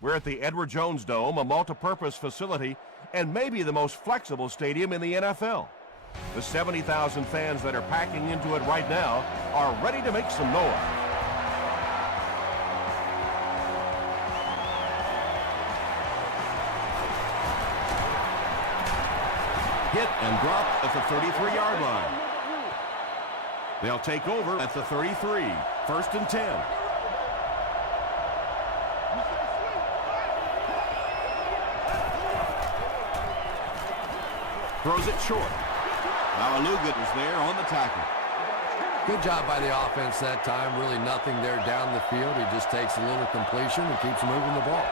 We're at the Edward Jones Dome, a multi-purpose facility and maybe the most flexible stadium in the NFL. The 70,000 fans that are packing into it right now are ready to make some noise. Hit and drop at the 33-yard line. They'll take over at the 33, 1st and 10. Throws it short. Malaluga is there on the tackle. Good job by the offense that time. Really nothing there down the field. He just takes a little completion and keeps moving the ball.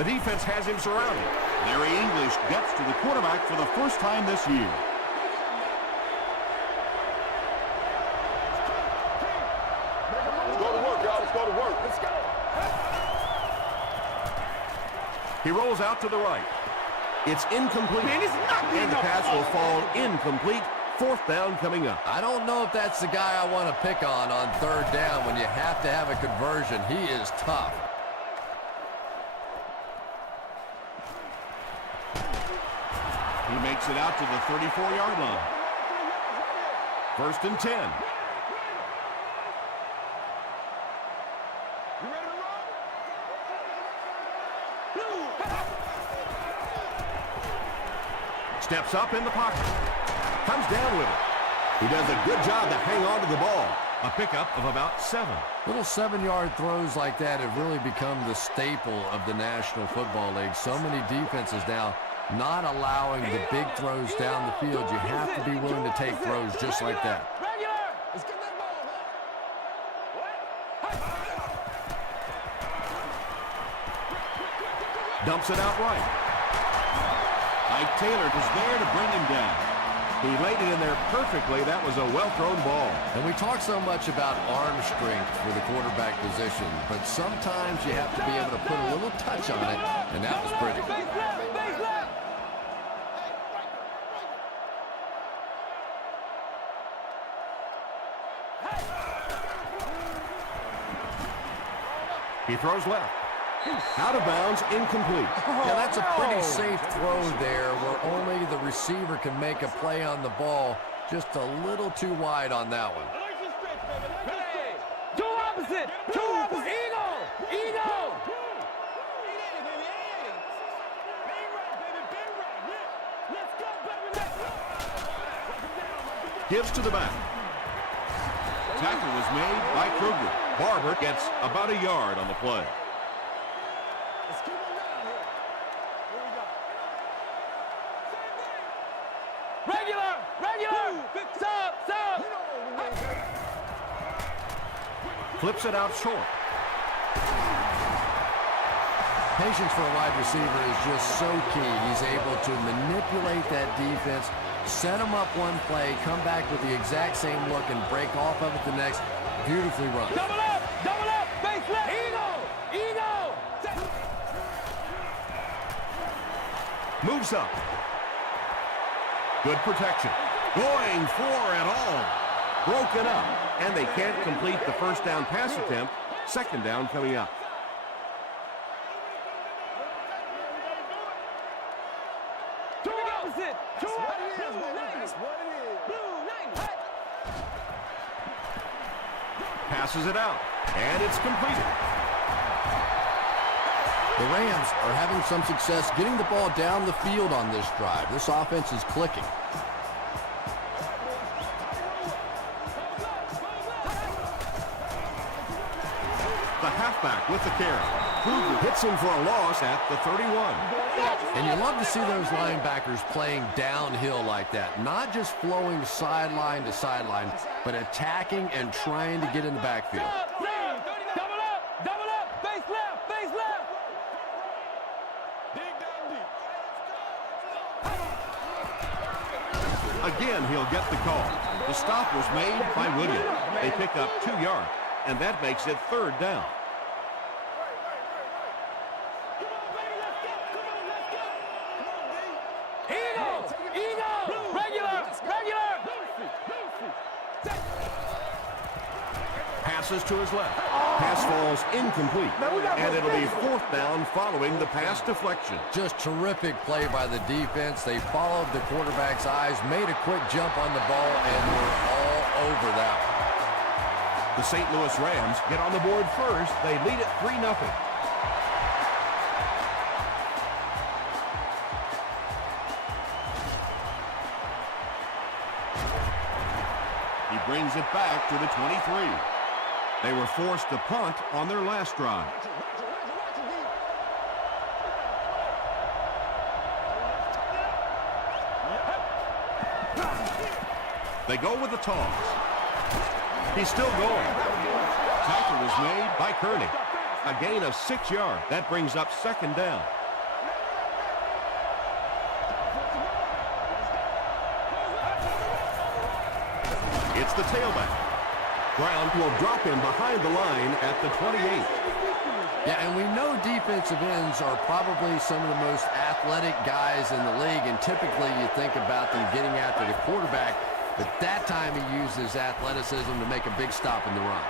The defense has him surrounded. Larry English gets to the quarterback for the first time this year. Let's go to work, y'all. Let's go to work. Let's go. He rolls out to the right. It's incomplete. And the pass will fall incomplete. 4th down coming up. I don't know if that's the guy I want to pick on 3rd down when you have to have a conversion. He is tough. He makes it out to the 34-yard line. 1st and 10. Steps up in the pocket. Comes down with it. He does a good job to hang on to the ball. A pickup of about 7. Little 7-yard throws like that have really become the staple of the National Football League. So many defenses now not allowing the big throws down the field. You have to be willing to take throws just like that. Dumps it out right. Ike Taylor was there to bring him down. He laid it in there perfectly. That was a well-thrown ball. And we talk so much about arm strength for the quarterback position, but sometimes you have to be able to put a little touch on it, and that was pretty. He throws left. Out of bounds, incomplete. Yeah, that's a pretty safe throw there where only the receiver can make a play on the ball. Just a little too wide on that one. Two opposite. Eagle. Gives to the back. Tackle was made by Kruger. Barber gets about a yard on the play. Let's keep it down here. Here we go. Regular. Stop. Flips it out short. Patience for a wide receiver is just so key. He's able to manipulate that defense, set them up one play, come back with the exact same look, and break off of it the next. Beautifully run. Double up. Base left. Eagle. Moves up. Good protection. Going for it all. Broken up. And they can't complete the 1st down pass attempt. 2nd down coming up. Two opposite. That's what it is. Passes it out. And it's completed. The Rams are having some success getting the ball down the field on this drive. This offense is clicking. The halfback with the carry. Kruger hits him for a loss at the 31. And you love to see those linebackers playing downhill like that. Not just flowing sideline to sideline, but attacking and trying to get in the backfield. Double up. Base left. Dig down deep. Again, he'll get the call. The stop was made by Williams. They pick up 2 yards, and that makes it 3rd down. passes to his left. Pass falls incomplete, and it'll be 4th down following the pass deflection. Just terrific play by the defense. They followed the quarterback's eyes, made a quick jump on the ball, and were all over that one. The St. Louis Rams get on the board first. They lead it 3-0. He brings it back to the 23. They were forced to punt on their last drive. They go with the toss. He's still going. Tackle was made by Kearney. A gain of 6 yards. That brings up 2nd down. It's the tailback. Brown will drop him behind the line at the 28. Yeah, and we know defensive ends are probably some of the most athletic guys in the league, and typically you think about them getting after the quarterback, but that time he uses athleticism to make a big stop in the run.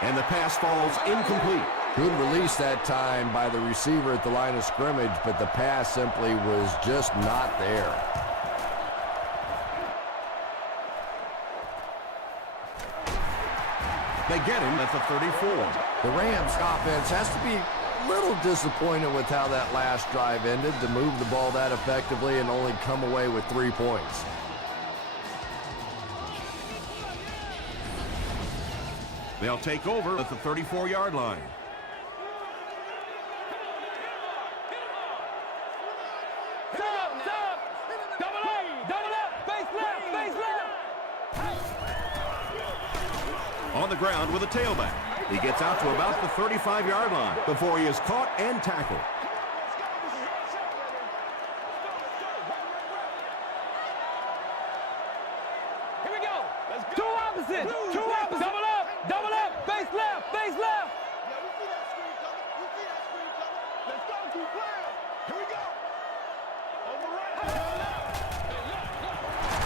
And the pass falls incomplete. Good release that time by the receiver at the line of scrimmage, but the pass simply was just not there. They get him at the 34. The Rams offense has to be a little disappointed with how that last drive ended, to move the ball that effectively and only come away with 3 points. They'll take over at the 34-yard line. On the ground with a tailback. He gets out to about the 35-yard line before he is caught and tackled. Here we go. Two opposite. Double up, base left. Yeah, we see that screen coming. Let's go, keep playing. Here we go. On the right.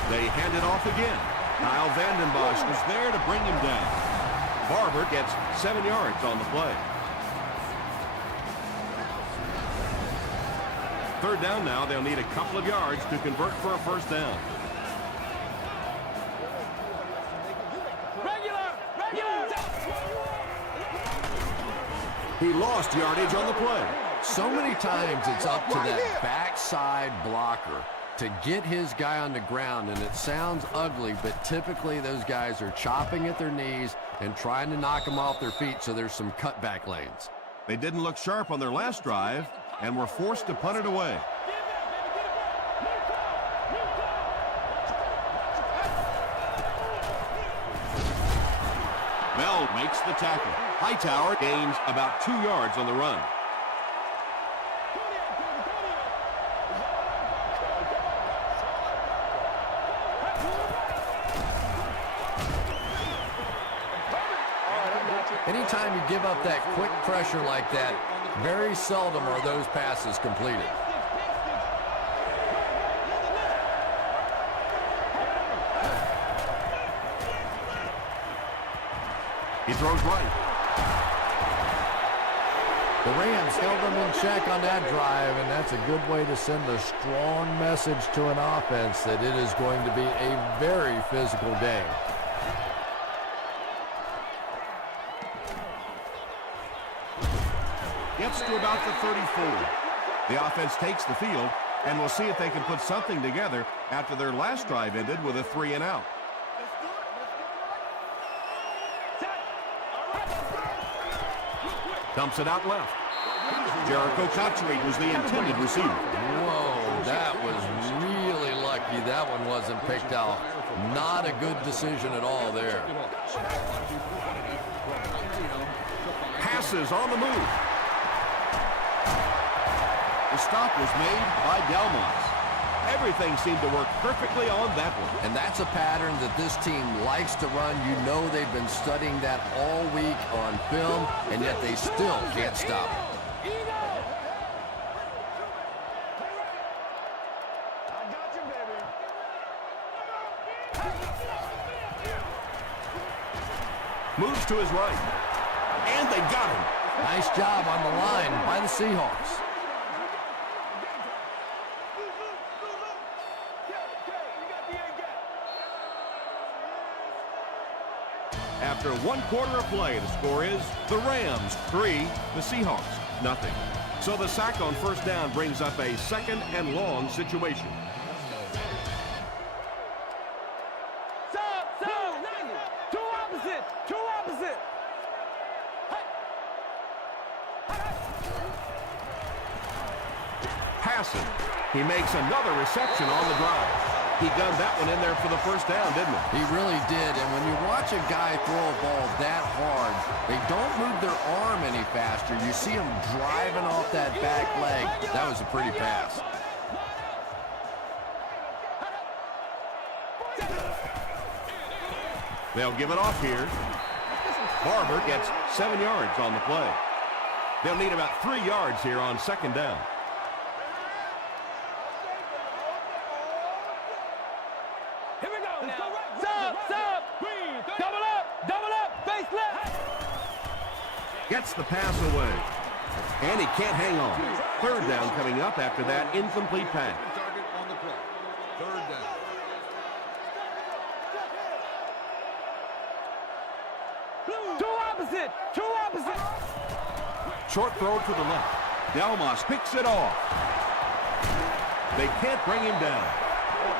They hand it off again. Kyle Vanden Bosch is there to bring him down. Barber gets 7 yards on the play. 3rd down now. They'll need a couple of yards to convert for a 1st down. He lost yardage on the play. So many times it's up to that backside blocker to get his guy on the ground, and it sounds ugly, but typically those guys are chopping at their knees and trying to knock them off their feet, so there's some cutback lanes. They didn't look sharp on their last drive and were forced to punt it away. Bell makes the tackle. Hightower gains about 2 yards on the run. Anytime you give up that quick pressure like that, very seldom are those passes completed. He throws right. The Rams held them in check on that drive, and that's a good way to send a strong message to an offense that it is going to be a very physical game. Gets to about the 34. The offense takes the field, and we'll see if they can put something together after their last drive ended with a 3-and-out. Dumps it out left. Jericho Cotchery was the intended receiver. Whoa, that was really lucky that one wasn't picked out. Not a good decision at all there. Passes on the move. The stop was made by Delmas. Everything seemed to work perfectly on that one. And that's a pattern that this team likes to run. You know they've been studying that all week on film, and yet they still can't stop it. Moves to his right. And they got him. Nice job on the line by the Seahawks. After 1 quarter of play, the score is the Rams 3, the Seahawks nothing. So the sack on first down brings up a 2nd and long situation. Two opposite. Passing. He makes another reception on the drive. He gunned that one in there for the first down, didn't he? He really did, and when you watch a guy throw a ball that hard, they don't move their arm any faster. You see him driving off that back leg. That was a pretty pass. They'll give it off here. Barber gets 7 yards on the play. They'll need about 3 yards here on 2nd down. Here we go now. Sub. Double up, base left. Gets the pass away. And he can't hang on. 3rd down coming up after that incomplete pass. Target on the play. 3rd down. Two opposite. Short throw to the left. Delmas picks it off. They can't bring him down.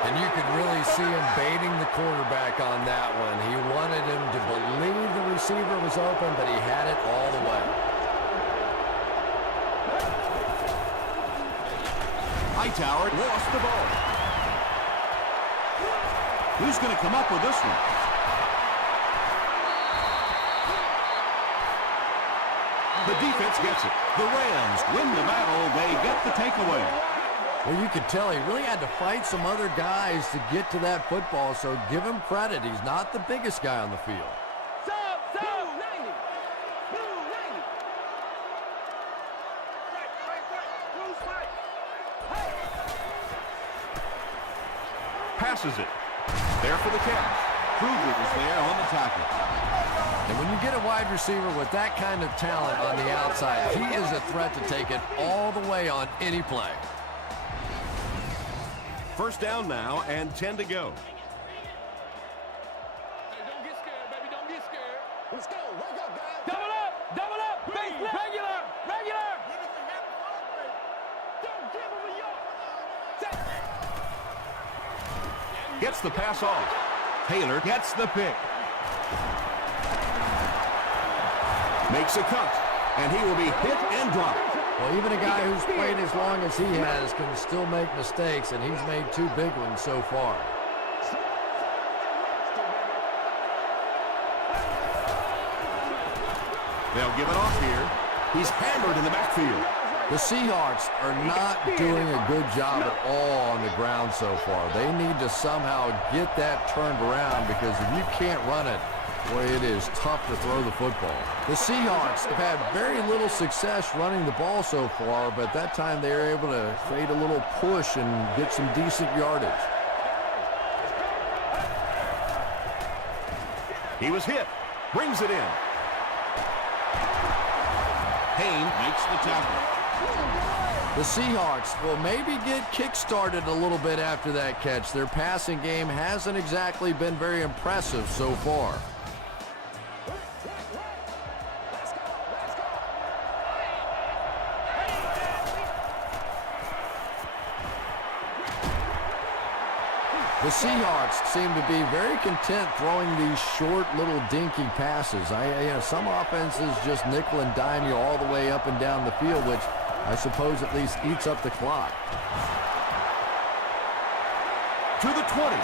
And you could really see him baiting the quarterback on that one. He wanted him to believe the receiver was open, but he had it all the way. Hightower lost the ball. Who's going to come up with this one? The defense gets it. The Rams win the battle. They get the takeaway. Well, you could tell he really had to fight some other guys to get to that football, so give him credit. He's not the biggest guy on the field. Sub. 90. Passes it. There for the catch. Kruger was there on the tackle. And when you get a wide receiver with that kind of talent on the outside, he is a threat to take it all the way on any play. First down now and 10 to go. Hey, don't get scared, baby. Don't get scared. Let's go. Wake up, guys. Double up. Base left. Regular. Don't give him a yard. Gets the pass off. Taylor gets the pick. Makes a cut. And he will be hit and dropped. Well, even a guy who's played as long as he has can still make mistakes, and he's made 2 big ones so far. They'll give it off here. He's hammered in the backfield. The Seahawks are not doing a good job at all on the ground so far. They need to somehow get that turned around, because if you can't run it, boy, it is tough to throw the football. The Seahawks have had very little success running the ball so far, but that time they were able to create a little push and get some decent yardage. He was hit. Brings it in. Payne makes the tackle. The Seahawks will maybe get kick-started a little bit after that catch. Their passing game hasn't exactly been very impressive so far. The Seahawks seem to be very content throwing these short little dinky passes. Some offenses just nickel and dime you all the way up and down the field, which I suppose at least eats up the clock. To the 20.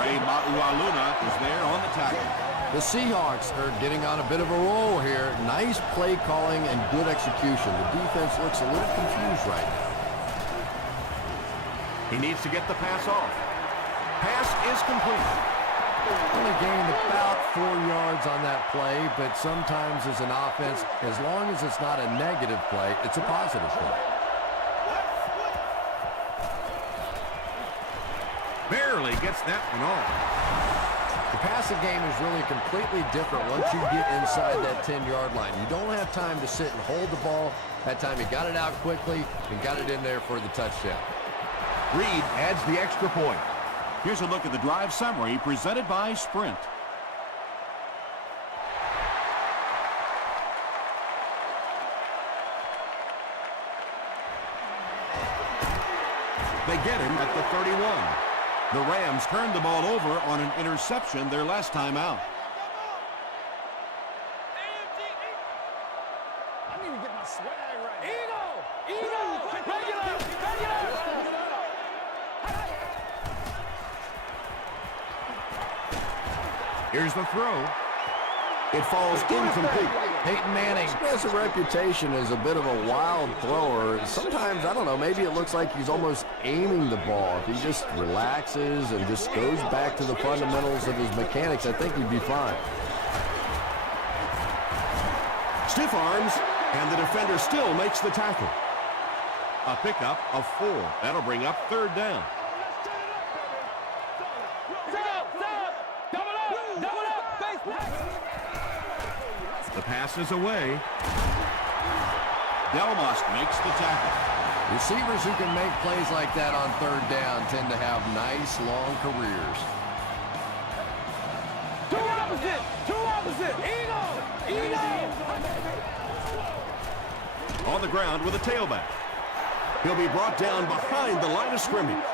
Ray Maualuna is there on the tackle. The Seahawks are getting on a bit of a roll here. Nice play calling and good execution. The defense looks a little confused right now. He needs to get the pass off. Pass is complete. Only gained about 4 yards on that play, but sometimes as an offense, as long as it's not a negative play, it's a positive play. Barely gets that one off. The passing game is really completely different once you get inside that 10-yard line. You don't have time to sit and hold the ball. That time he got it out quickly and got it in there for the touchdown. Reed adds the extra point. Here's a look at the drive summary presented by Sprint. They get him at the 31. The Rams turned the ball over on an interception their last time out. I need to get my swag right. Here's the throw. It falls incomplete. Peyton Manning has a reputation as a bit of a wild thrower. Sometimes, I don't know, maybe it looks like he's almost aiming the ball. If he just relaxes and just goes back to the fundamentals of his mechanics, I think he'd be fine. Stiff arms, and the defender still makes the tackle. A pickup of 4. That'll bring up 3rd down. The pass is away. Delmas makes the tackle. Receivers who can make plays like that on 3rd down tend to have nice, long careers. Two opposite. Eagle. On the ground with a tailback. He'll be brought down behind the line of scrimmage.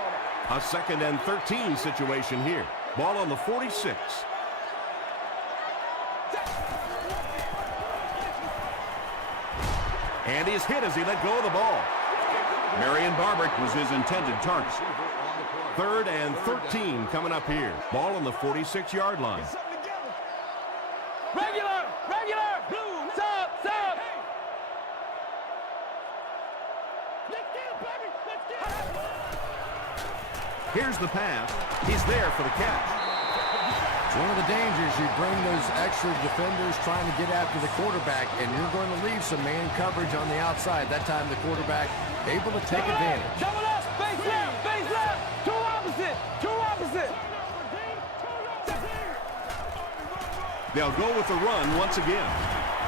A 2nd and 13 situation here. Ball on the 46. And he's hit as he let go of the ball. Marion Barber was his intended target. 3rd and 13 coming up here. Ball on the 46-yard line. Regular. Stop. Let's get it, baby. Let's get it. Here's the pass. He's there for the catch. It's one of the dangers. You bring those extra defenders trying to get after the quarterback, and you're going to leave some man coverage on the outside. That time the quarterback able to take advantage. Double up. Face left. Two opposite. They'll go with the run once again.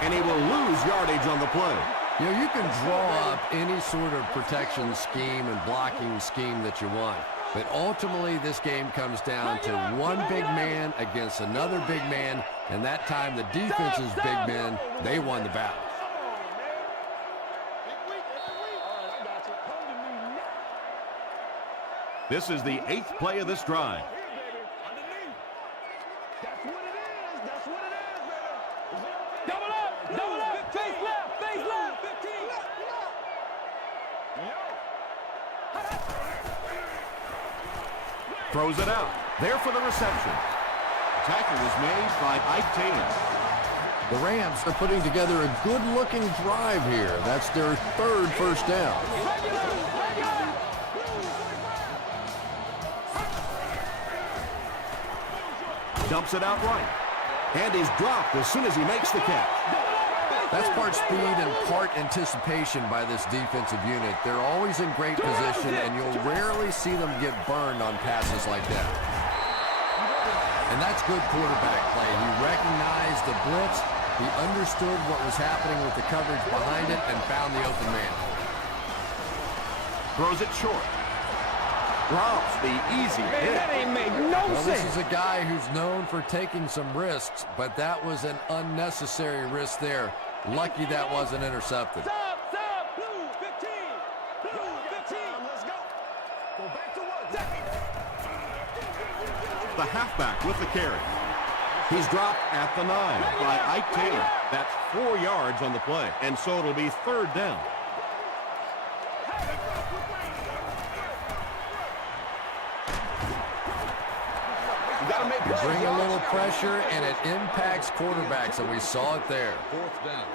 And he will lose yardage on the play. You know, you can draw up any sort of protection scheme and blocking scheme that you want. But ultimately, this game comes down to one big man against another big man. And that time, the defense's big men, they won the battle. This is the 8th play of this drive. Double up. Face left. Throws it out. There for the reception. Tackle was made by Ike Taylor. The Rams are putting together a good-looking drive here. That's their 3rd first down. Dumps it out right. And he's dropped as soon as he makes the catch. That's part speed and part anticipation by this defensive unit. They're always in great position, and you'll rarely see them get burned on passes like that. And that's good quarterback play. He recognized the blitz. He understood what was happening with the coverage behind it and found the open man. Throws it short. Drops the easy hit. That ain't make no Well, sense. this is a guy who's known for taking some risks, but that was an unnecessary risk there. Lucky that wasn't intercepted. Stop. Blue 15. Let's go. Go back to work. The halfback with the carry. He's dropped at the 9 by Ike Taylor. That's 4 yards on the play, and so it'll be 3rd down. You bring a little pressure, and it impacts quarterbacks, and we saw it there. 4th down.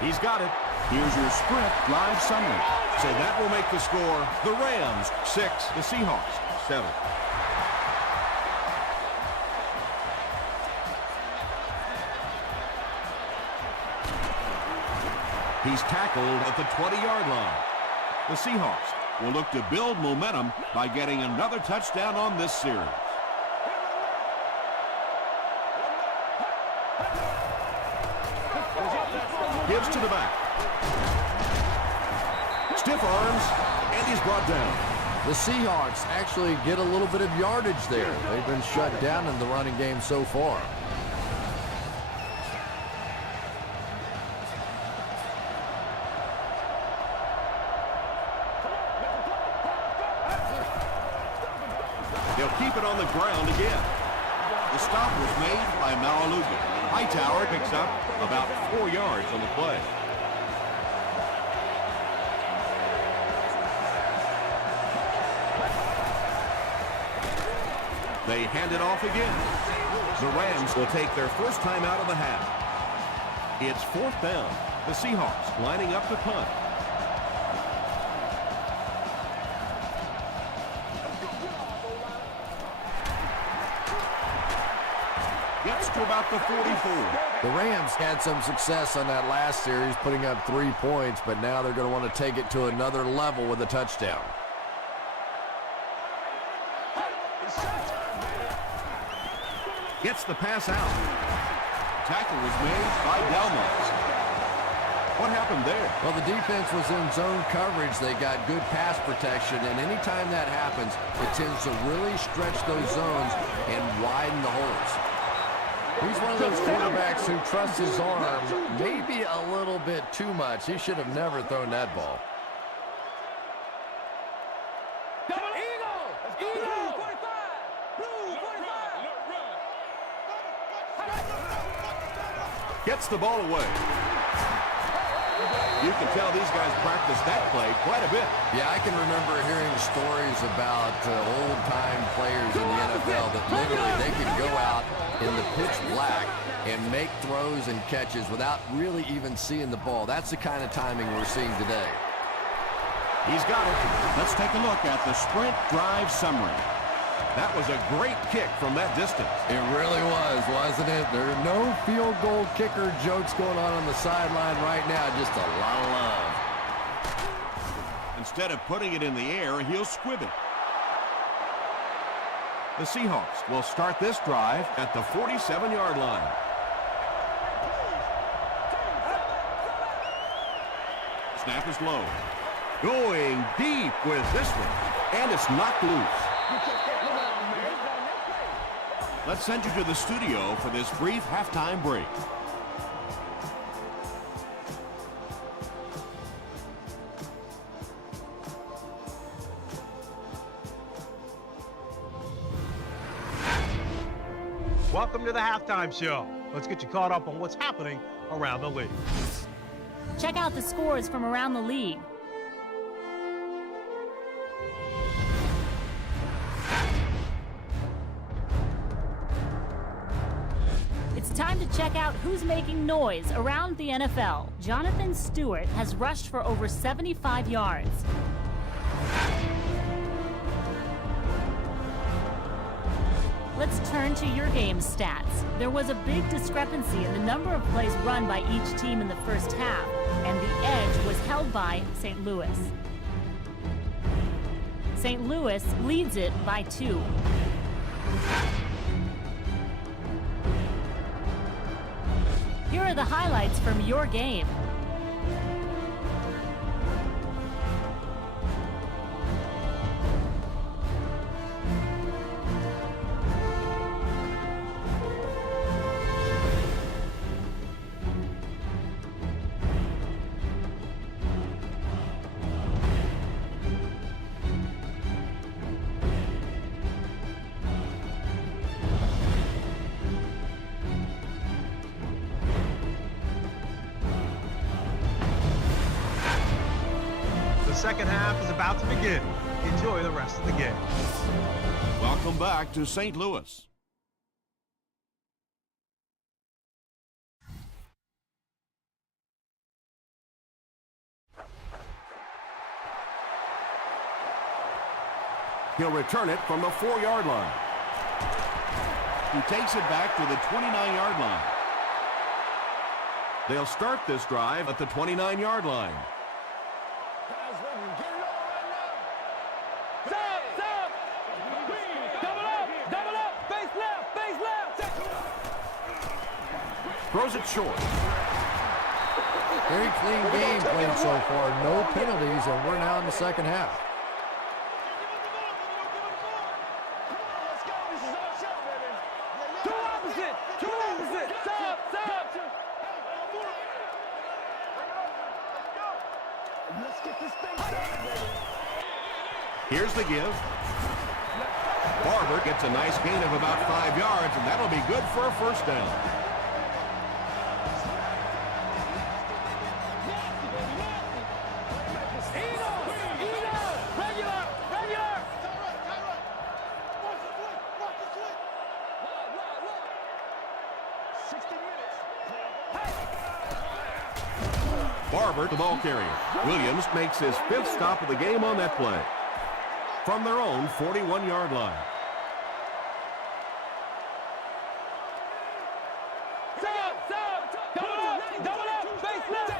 He's got it. Here's your Sprint live summary. So that will make the score the Rams 6, the Seahawks 7. He's tackled at the 20-yard line. The Seahawks will look to build momentum by getting another touchdown on this series. Gives to the back. Stiff arms, and he's brought down. The Seahawks actually get a little bit of yardage there. They've been shut down in the running game so far. They'll keep it on the ground again. The stop was made by Malaluga. Hightower picks up about 4 yards on the play. They hand it off again. The Rams will take their first time out of the half. It's 4th down. The Seahawks lining up to punt. Gets to about the 44. The Rams had some success on that last series, putting up 3 points, but now they're going to want to take it to another level with a touchdown. Gets the pass out. Tackle was made by Delmont. What happened there? Well, the defense was in zone coverage. They got good pass protection, and anytime that happens, it tends to really stretch those zones and widen the holes. He's one of those quarterbacks who trusts his arm maybe a little bit too much. He should have never thrown that ball. Gets the ball away. You can tell these guys practice that play quite a bit. Yeah, I can remember hearing stories about old-time players in the NFL that literally they could go out in the pitch black and make throws and catches without really even seeing the ball. That's the kind of timing we're seeing today. He's got it. Let's take a look at the sprint drive summary. That was a great kick from that distance. It really was, wasn't it? There are no field goal kicker jokes going on the sideline right now. Just a lot of love. Instead of putting it in the air, he'll squib it. The Seahawks will start this drive at the 47-yard line. Snap is low. Going deep with this one, and it's knocked loose. Let's send you to the studio for this brief halftime break. Welcome to the halftime show. Let's get you caught up on what's happening around the league. Check out the scores from around the league. It's time to check out who's making noise around the NFL. Jonathan Stewart has rushed for over 75 yards. Let's turn to your game stats. There was a big discrepancy in the number of plays run by each team in the first half, and the edge was held by St. Louis. St. Louis leads it by 2. Here are the highlights from your game. The second half is about to begin. Enjoy the rest of the game. Welcome back to St. Louis. He'll return it from the 4-yard line. He takes it back to the 29-yard line. They'll start this drive at the 29-yard line. Throws it short. Very clean game played so far. No penalties, and we're now in the second half. Two opposite. Stop. Let's get this thing started, baby. Here's the give. Barber gets a nice gain of about 5 yards, and that'll be good for a first down. Barber, the ball carrier. Williams makes his 5th stop of the game on that play. From their own 41-yard line. Double up, face left.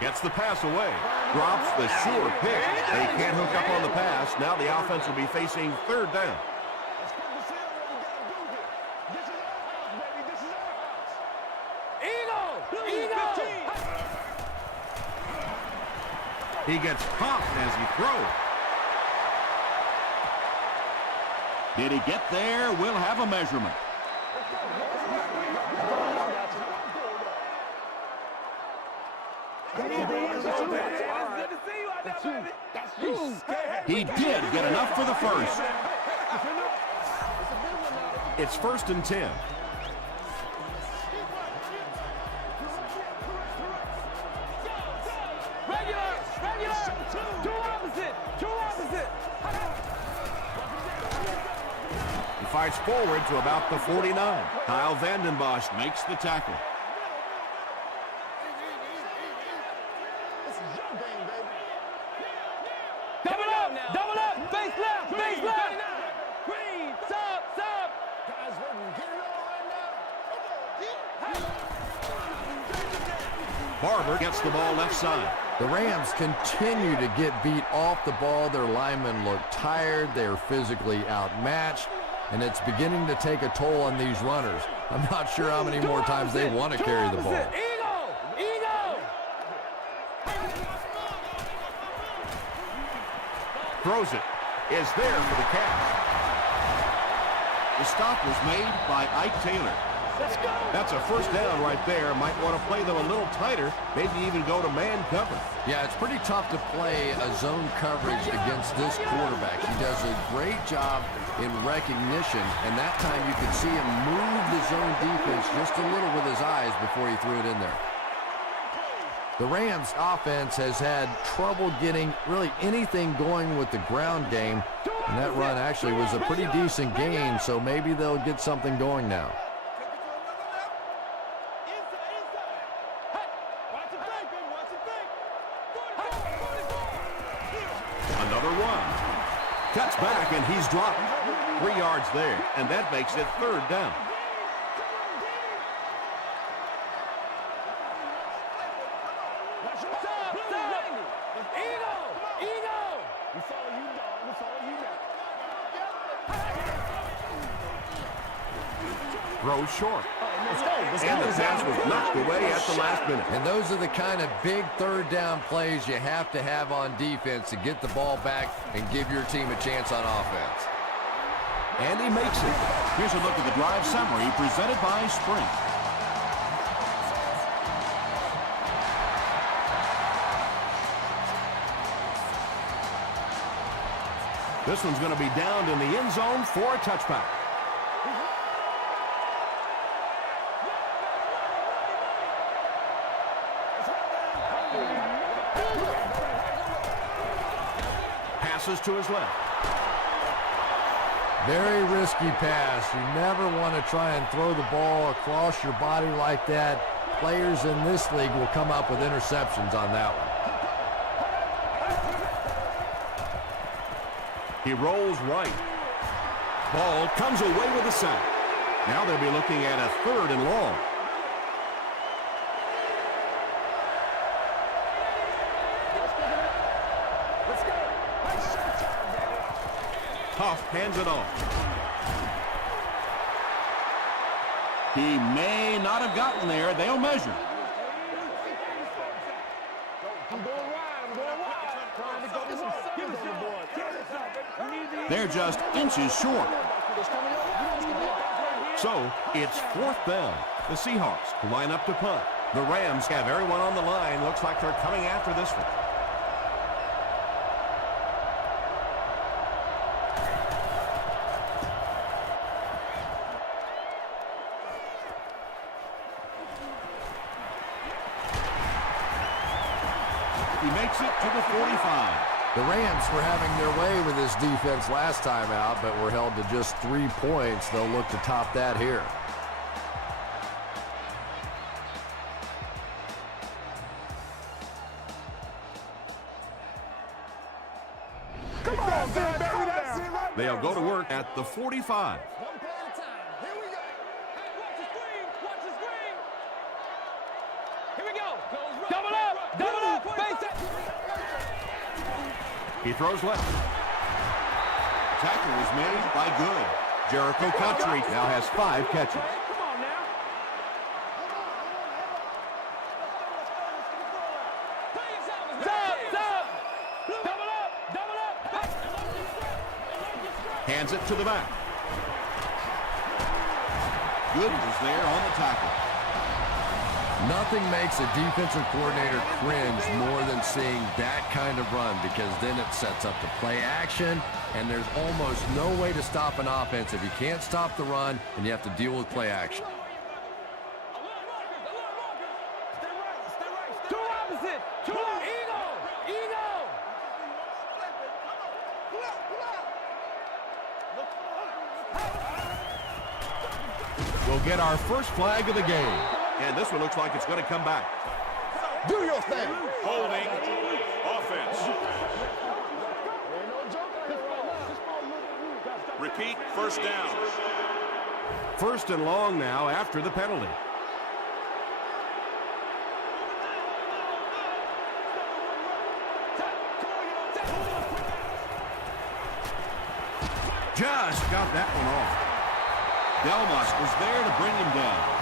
Gets the pass away. Drops the sure pick. They can't hook up on the pass. Now the offense will be facing 3rd down. Let's focus in on what we gotta do here. This is our house, baby. This is our house. He gets popped as he throws. Did he get there? We'll have a measurement. He did get enough for the first. It's 1st and 10. Regular. Two opposite. He fights forward to about the 49. Kyle Vanden Bosch Makes the tackle. This is your game, baby. Double up, face left. Green, stop. Guys, we're getting it on right now. Barber gets the ball left side. The Rams continue to get beat off the ball. Their linemen look tired. They're physically outmatched, and it's beginning to take a toll on these runners. I'm not sure how many more times they want to carry the ball. Eagle. Throws it. Is there for the catch. The stop was made by Ike Taylor. That's a first down right there. Might want to play them a little tighter. Maybe even go to man cover. Yeah, it's pretty tough to play a zone coverage against this quarterback. He does a great job in recognition, and that time you could see him move the zone defense just a little with his eyes before he threw it in there. The Rams offense has had trouble getting really anything going with the ground game, and that run actually was a pretty decent gain, so maybe they'll get something going now. Another run. Cuts back, and he's dropped. 3 yards there, and that makes it 3rd down. Throws short. And the pass was knocked away at the last minute. And those are the kind of big 3rd down plays you have to have on defense to get the ball back and give your team a chance on offense. And he makes it. Here's a look at the drive summary presented by Sprint. This one's going to be downed in the end zone for a touchback. Passes to his left. Very risky pass. You never want to try and throw the ball across your body like that. Players in this league will come up with interceptions on that one. He rolls right. Ball comes away with a sack. Now they'll be looking at a 3rd and long. Huff hands it off. He may not have gotten there. They'll measure. I'm going wide. I'm going wide. Trying to go this way. Give us the board. They're just inches short. So it's 4th down. The Seahawks line up to punt. The Rams have everyone on the line. Looks like they're coming after this one. He makes it to the 45. The Rams were having their way with this defense last time out, but were held to just 3 points. They'll look to top that here. Come on, Sam, baby. That's it right They'll there. go to work at the 45. One play at a time. Here we go. Hey, watch the screen. Watch the screen. Here we go. Double up. Double up. Face it. He throws left. Tackle is made by Good. Jericho Country now has 5 catches. Come on now. Play yourself. Stop. Double up. Double up. Hands it to the back. Good was there on the tackle. Nothing makes a defensive coordinator cringe more than seeing that kind of run, because then it sets up the play action, and there's almost no way to stop an offense if you can't stop the run and you have to deal with play action. Two opposite. Two Eagle. Eagle. We'll get our first flag of the game. And this one looks like it's going to come back. Do your thing. Holding offense. Repeat, first down. First and long now after the penalty. Just got that one off. Delmas was there to bring him down.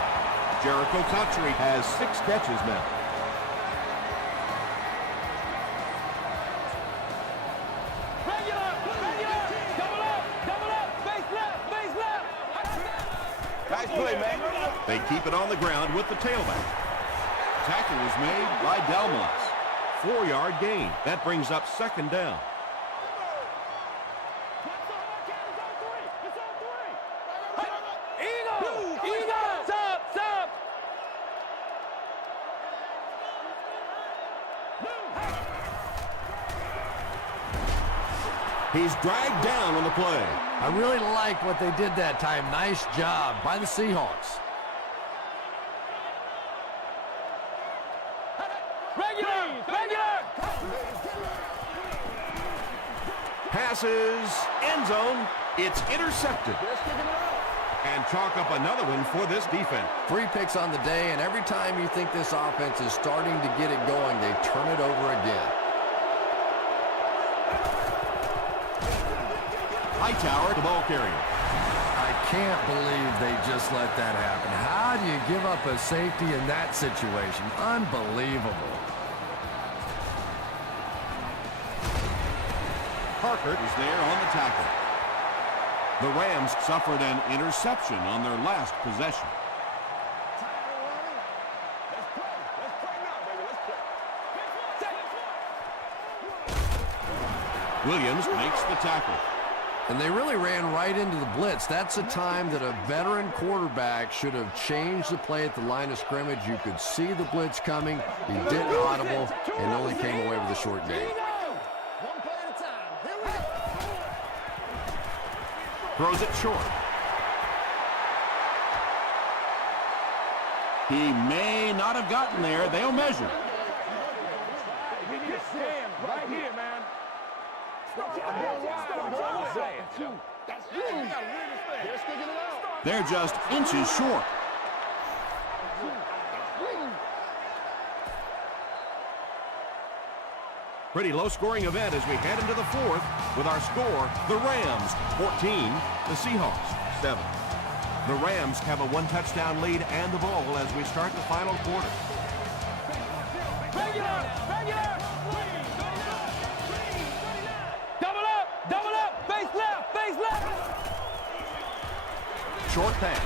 Jericho Country has 6 catches now. Regular. Double up. Face left. Nice play, man. They keep it on the ground with the tailback. Tackle was made by Delmas. 4-yard gain. That brings up 2nd down. He's dragged down on the play. I really like what they did that time. Nice job by the Seahawks. Regular. Passes, end zone. It's intercepted. And chalk up another one for this defense. 3 picks on the day, and every time you think this offense is starting to get it going, they turn it over again. Hightower, the ball carrier. I can't believe they just let that happen. How do you give up a safety in that situation? Unbelievable. Parker is there on the tackle. The Rams suffered an interception on their last possession. Williams makes the tackle. And they really ran right into the blitz. That's a time that a veteran quarterback should have changed the play at the line of scrimmage. You could see the blitz coming. He didn't audible and only came away with a short gain. One play at a time. Here we go. Throws it short. He may not have gotten there. They'll measure. Right here, man. They're just inches short. Pretty low-scoring event as we head into the 4th with our score, the Rams 14, the Seahawks 7. The Rams have a one-touchdown lead and the ball as we start the final quarter. Regular! Regular! Double up! Double up! Face left! Face left! Short pass.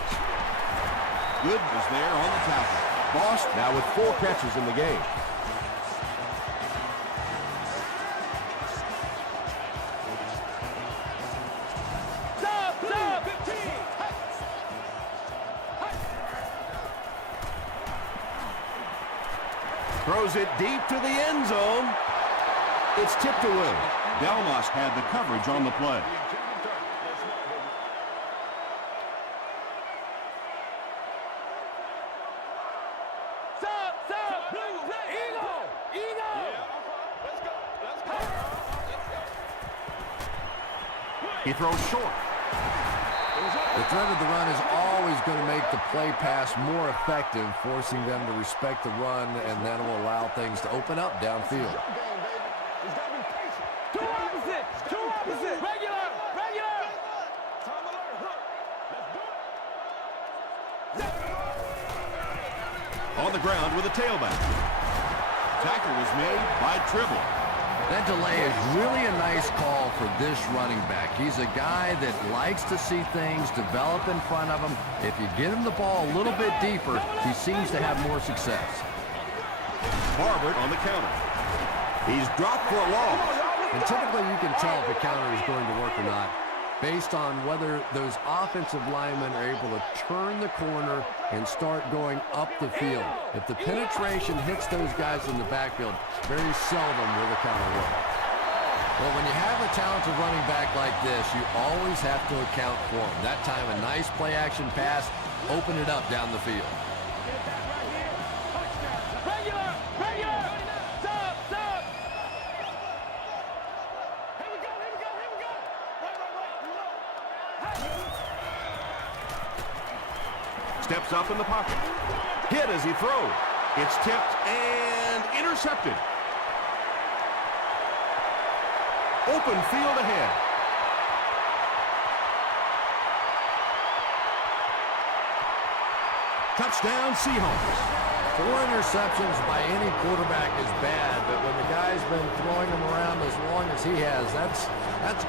Good was there on the tackle. Boss now with 4 catches in the game. Stop! Stop! Throws it deep to the end zone. It's tipped away. Delmas had the coverage on the play. Stop! Stop! Eagle! Eagle! Let's go. Let's go. He throws short. The threat of the run is always going to make the play pass more effective, forcing them to respect the run, and that will allow things to open up downfield. Two opposite! Two opposite! Regular! Regular! Time alert. Look. Let's do it. On the ground with a tailback. Tackle was made by Tribble. That delay is really a nice call for this running back. He's a guy that likes to see things develop in front of him. If you get him the ball a little bit deeper, he seems to have more success. Barber on the counter. He's dropped for a loss. And typically you can tell if a counter is going to work or not based on whether those offensive linemen are able to turn the corner and start going up the field. If the penetration hits those guys in the backfield, very seldom will the counter work. Well, when you have a talented running back like this, you always have to account for him. That time, a nice play-action pass, open it up down the field. Regular! Regular! Stop! Stop! Here we go! Here we go! Here we go! Steps up in the pocket. Hit as he throws. It's tipped and intercepted. Open field ahead. Touchdown Seahawks. 4 interceptions by any quarterback is bad, but when the guy's been throwing them around as long as he has, that's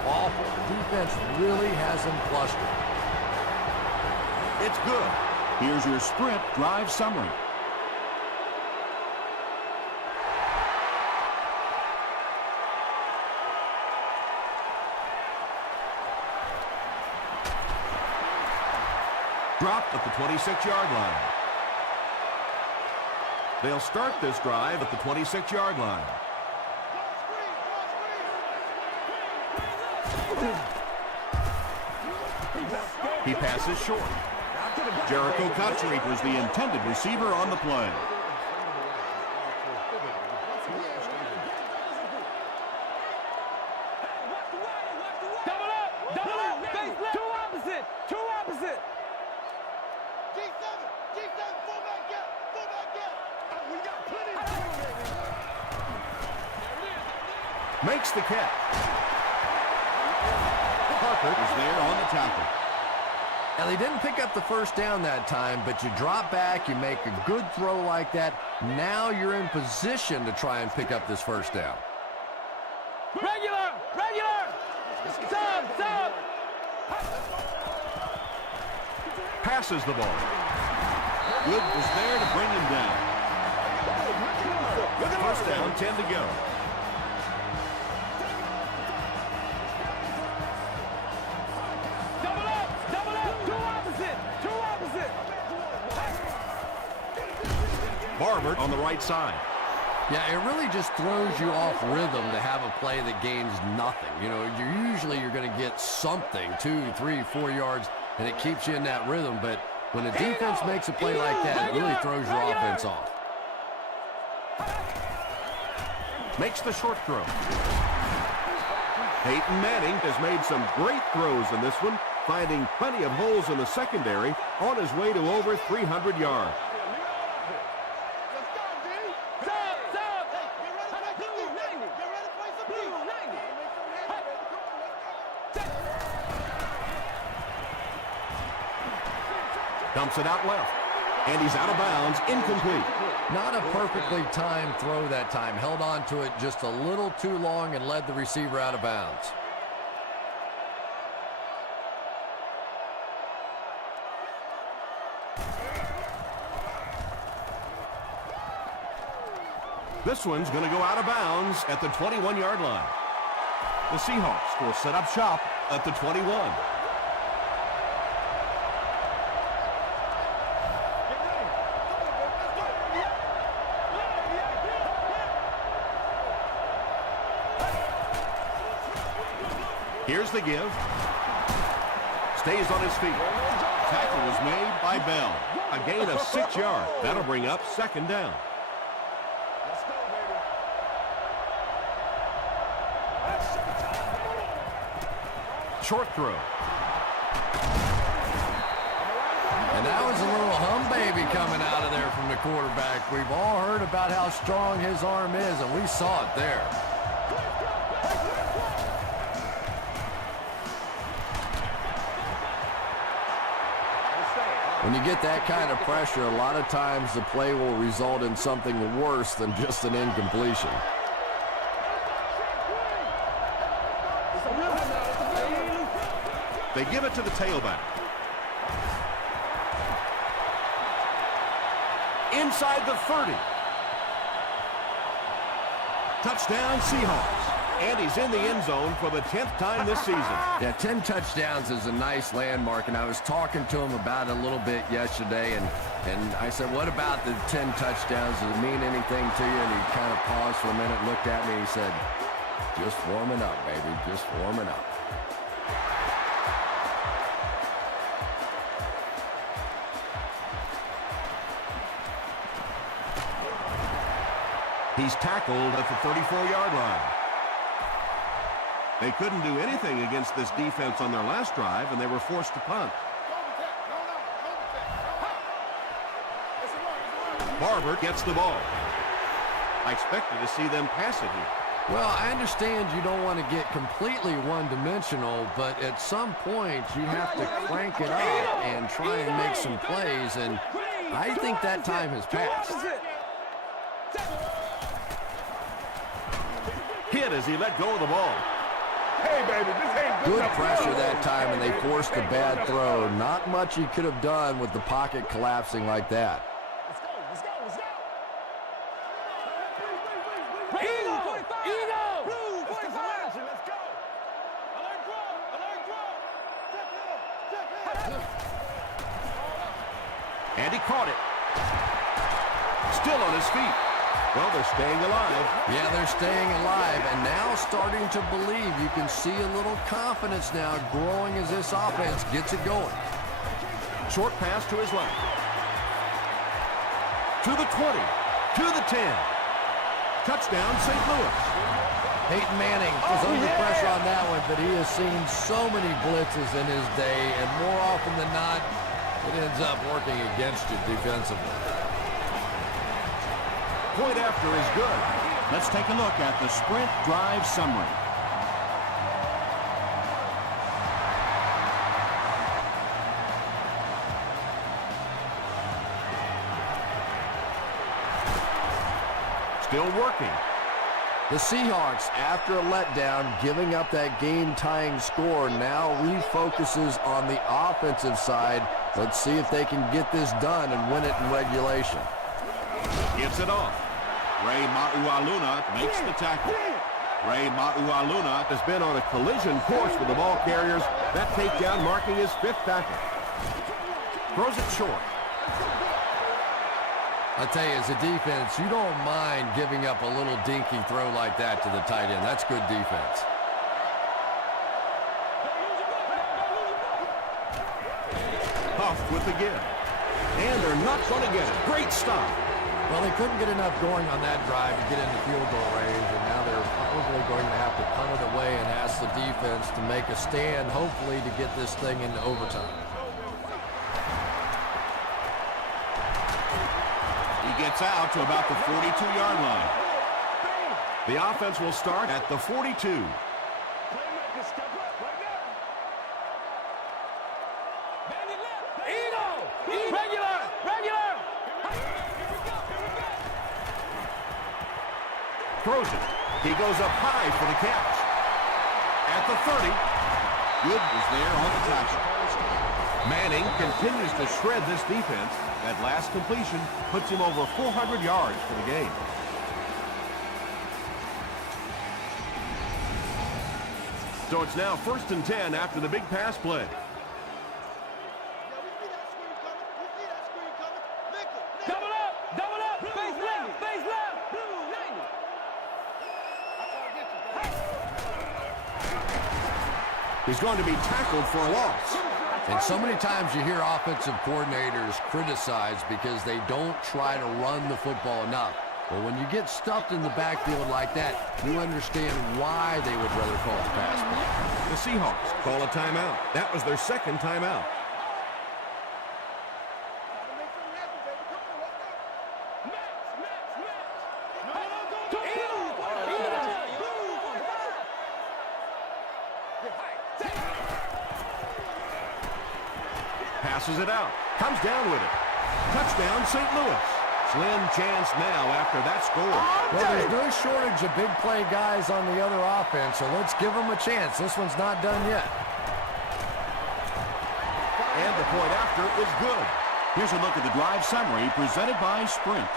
awful. Defense really has him flustered. It's good. Here's your sprint drive summary. Dropped at the 26-yard line. They'll start this drive at the 26-yard line. He passes short. Jericho Cotchery was the intended receiver on the play. Double up! Double up! Face left! Two opposite! Two opposite! G7, fullback gap, fullback gap. We got plenty of Makes the catch. Parker is there on the tackle. Now, they didn't pick up the first down that time, but you drop back, you make a good throw like that. Now you're in position to try and pick up this first down. Regular! Regular! Stop! Stop! Passes the ball. Good was there to bring him down. First down, 10 to go. Double up! Double up! Two opposite! Two opposite! Barber on the right side. Yeah, it really just throws you off rhythm to have a play that gains nothing. You know, you're going to get something, 2, 3, 4 yards, and it keeps you in that rhythm. But when a defense makes a play like that, it really throws your offense off. Makes the short throw. Peyton Manning has made some great throws in this one, finding plenty of holes in the secondary on his way to over 300 yards. Let's go, D. Stop! Stop! Hey, get ready to play some D. Get ready to play some D. Dumps it out left. And he's out of bounds, incomplete. Not a perfectly timed throw that time. Held on to it just a little too long and led the receiver out of bounds. This one's going to go out of bounds at the 21-yard line. The Seahawks will set up shop at the 21. Here's the give. Stays on his feet. Tackle was made by Bell. A gain of 6 yards. That'll bring up second down. Short throw. And that was a little hum baby coming out of there from the quarterback. We've all heard about how strong his arm is, and we saw it there. When you get that kind of pressure, a lot of times the play will result in something worse than just an incompletion. They give it to the tailback. Inside the 30. Touchdown Seahawks. And he's in the end zone for the 10th time this season. Yeah, 10 touchdowns is a nice landmark, and I was talking to him about it a little bit yesterday, and I said, what about the 10 touchdowns? Does it mean anything to you? And he kind of paused for a minute, looked at me, and he said, just warming up, baby, just warming up. He's tackled at the 34-yard line. They couldn't do anything against this defense on their last drive, and they were forced to punt. Barber gets the ball. I expected to see them pass it here. Well, I understand you don't want to get completely one-dimensional, but at some point you have to crank it up and try and make some plays, and I think that time has passed. Hit as he let go of the ball. Hey, baby, this ain't Good pressure that time, and they forced a bad throw. Not much he could have done with the pocket collapsing like that. Let's go, let's go, let's go. Eno! Eno! Blue, 45! Let's go. Alert draw, alert draw. Check him. And he caught it. Still on his feet. Well, they're staying alive. Yeah, they're staying alive, and now starting to believe. You can see a little confidence now growing as this offense gets it going. Short pass to his left. To the 20. To the 10. Touchdown, St. Louis. Peyton Manning was under pressure on that one, but he has seen so many blitzes in his day, and more often than not, it ends up working against you defensively. Point after is good. Let's take a look at the sprint drive summary. Still working. The Seahawks, after a letdown, giving up that game-tying score, now refocuses on the offensive side. Let's see if they can get this done and win it in regulation. Gives it off. Ray Maualuna makes the tackle. Ray Maualuna Has been on a collision course with the ball carriers. That takedown marking his 5th tackle. Throws it short. I'll tell you, as a defense, you don't mind giving up a little dinky throw like that to the tight end. That's good defense. Huff with the give. And they're not going to get it. Great stop. Well, they couldn't get enough going on that drive to get into field goal range, and now they're probably going to have to punt it away and ask the defense to make a stand, hopefully to get this thing into overtime. He gets out to about the 42-yard line. The offense will start at the 42. Playmaker, step up right now. Bandit left! Eno! Regular! Regular! Throws it. He goes up high for the catch. At the 30. Good was there on the tackle. Manning continues to shred this defense. That last completion puts him over 400 yards for the game. So it's now 1st and 10 after the big pass play. Double up! Double up! Face left! Face left! Blue 90! He's going to be tackled for a loss. And so many times you hear offensive coordinators criticized because they don't try to run the football enough. Well, when you get stuffed in the backfield like that, you understand why they would rather call a pass play. The Seahawks call a timeout. That was their 2nd timeout. Passes it out. Comes down with it. Touchdown, St. Louis. Slim chance now after that score. Well, there's no shortage of big play guys on the other offense, so let's give them a chance. This one's not done yet. And the point after is good. Here's a look at the drive summary presented by Sprint.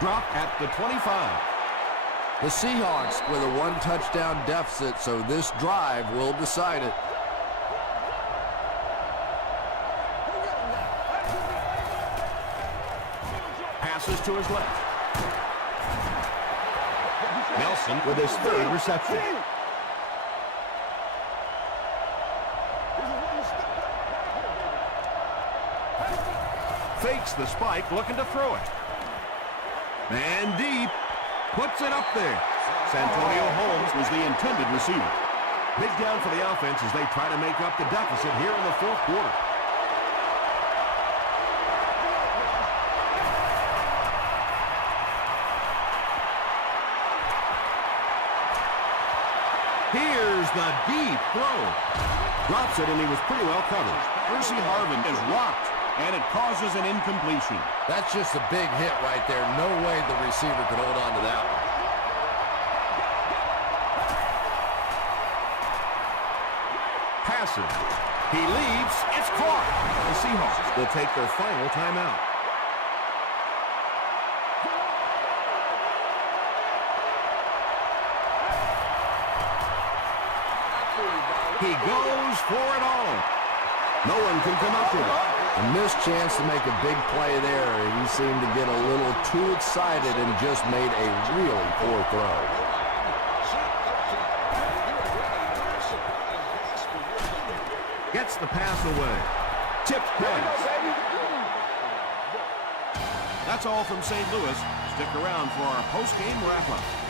Drop at the 25. The Seahawks with a 1-touchdown deficit, so this drive will decide it. Passes to his left. Nelson with his 3rd reception. Fakes the spike, looking to throw it. Man deep. Puts it up there. Santonio Holmes was the intended receiver. Big down for the offense as they try to make up the deficit here in the 4th quarter. Here's the deep throw. Drops it, and he was pretty well covered. Percy Harvin is rocked, and it causes an incompletion. That's just a big hit right there. No way the receiver could hold on to that one. Passes. He leaps. It's caught. The Seahawks will take their final timeout. He goes for it all. No one can come up with it. A missed chance to make a big play there. He seemed to get a little too excited and just made a really poor throw. Gets the pass away. Tipped pass. That's all from St. Louis. Stick around for our post-game wrap-up.